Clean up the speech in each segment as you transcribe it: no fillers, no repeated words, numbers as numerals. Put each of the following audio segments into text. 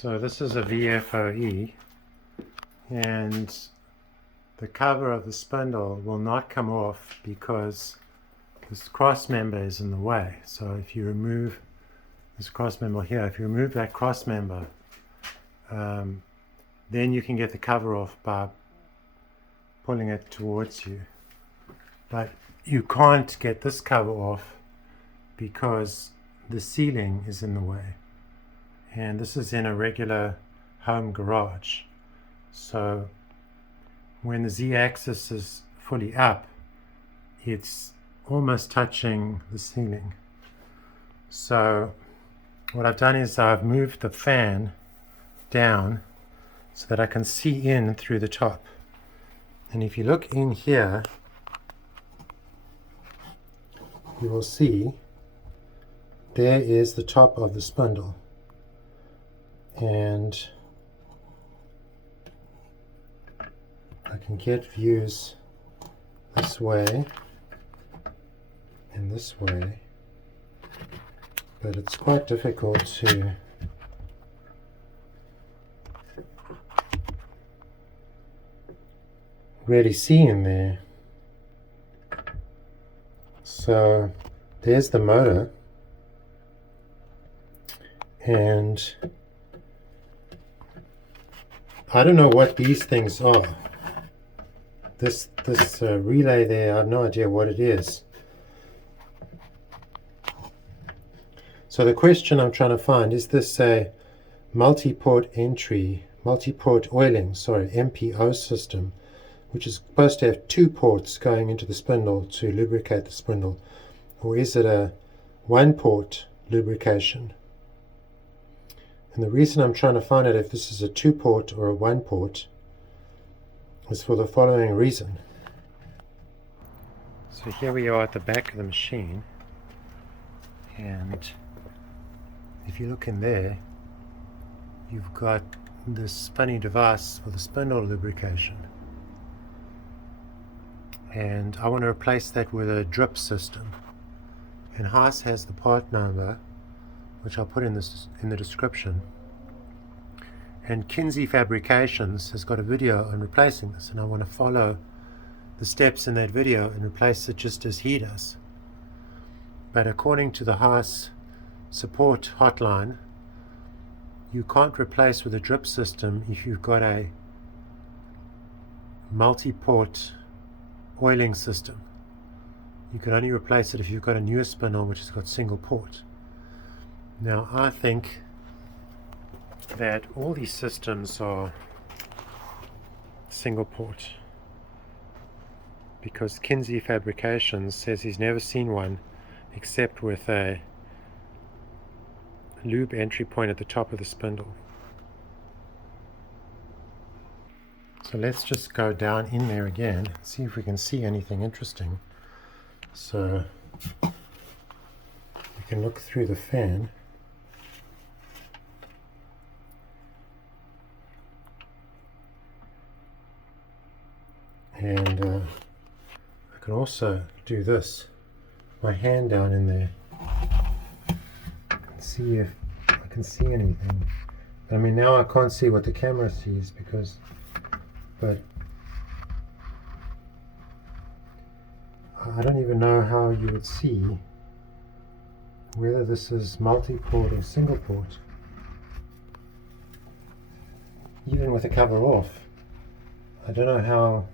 So this is a VFOE, and the cover of the spindle will not come off because this cross member is in the way. So if you remove this cross member here, if you remove that cross member, then you can get the cover off by pulling it towards you. But you can't get this cover off because the ceiling is in the way. And this is in a regular home garage. So when the Z-axis is fully up, it's almost touching the ceiling. So what I've done is I've moved the fan down so that I can see in through the top. And if you look in here, you will see there is the top of the spindle. And I can get views this way and this way, but it's quite difficult to really see in there. So there's the motor, and I don't know what these things are. This relay there, I have no idea what it is. So the question I'm trying to find, is this a multi-port oiling, MPO system, which is supposed to have 2 ports going into the spindle to lubricate the spindle, or is it a 1-port lubrication? And the reason I'm trying to find out if this is a 2-port or a 1-port is for the following reason. So here we are at the back of the machine, and if you look in there, you've got this funny device for the spindle lubrication. And I want to replace that with a drip system. And Haas has the part number, which I'll put in the description. And Kinzy Fabrications has got a video on replacing this, and I want to follow the steps in that video and replace it just as he does. But according to the Haas support hotline, you can't replace with a drip system if you've got a multi-port oiling system. You can only replace it if you've got a newer spindle which has got single port. Now I think that all these systems are single port, because Kinzy Fabrications says he's never seen one except with a lube entry point at the top of the spindle. So let's just go down in there again, see if we can see anything interesting. So we can look through the fan. And I can also do this, my hand down in there, and see if I can see anything. I mean, now I can't see what the camera sees but I don't even know how you would see whether this is multi-port or single port, even with the cover off. I don't know how.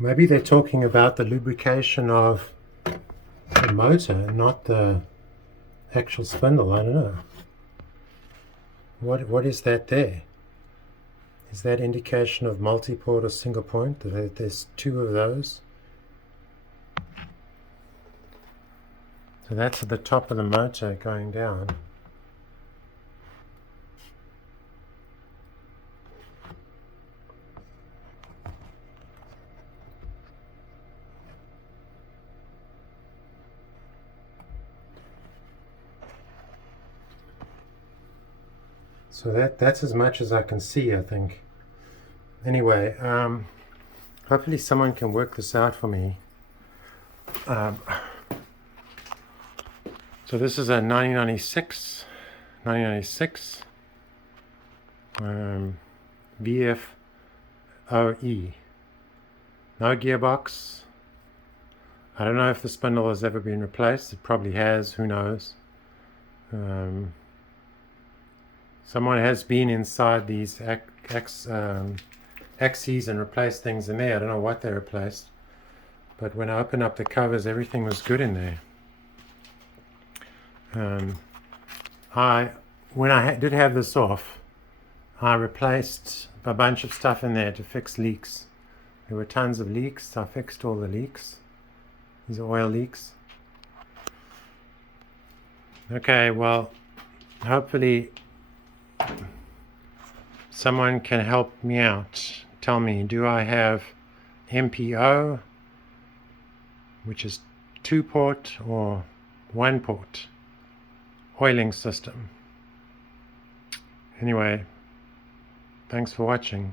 Maybe they're talking about the lubrication of the motor, not the actual spindle. I don't know. What is that there? Is that indication of multi-port or single point? There's two of those. So that's at the top of the motor going down. So that's as much as I can see, I think. Anyway, hopefully someone can work this out for me. So this is a 1996 VFOE. No gearbox. I don't know if the spindle has ever been replaced. It probably has, who knows. Someone has been inside these axes and replaced things in there. I don't know what they replaced. But when I opened up the covers, everything was good in there. When I did have this off, I replaced a bunch of stuff in there to fix leaks. There were tons of leaks. I fixed all the leaks. These are oil leaks. Okay, well, hopefully someone can help me out. Tell me, do I have MPO, which is 2-port, or 1-port oiling system? Anyway, thanks for watching.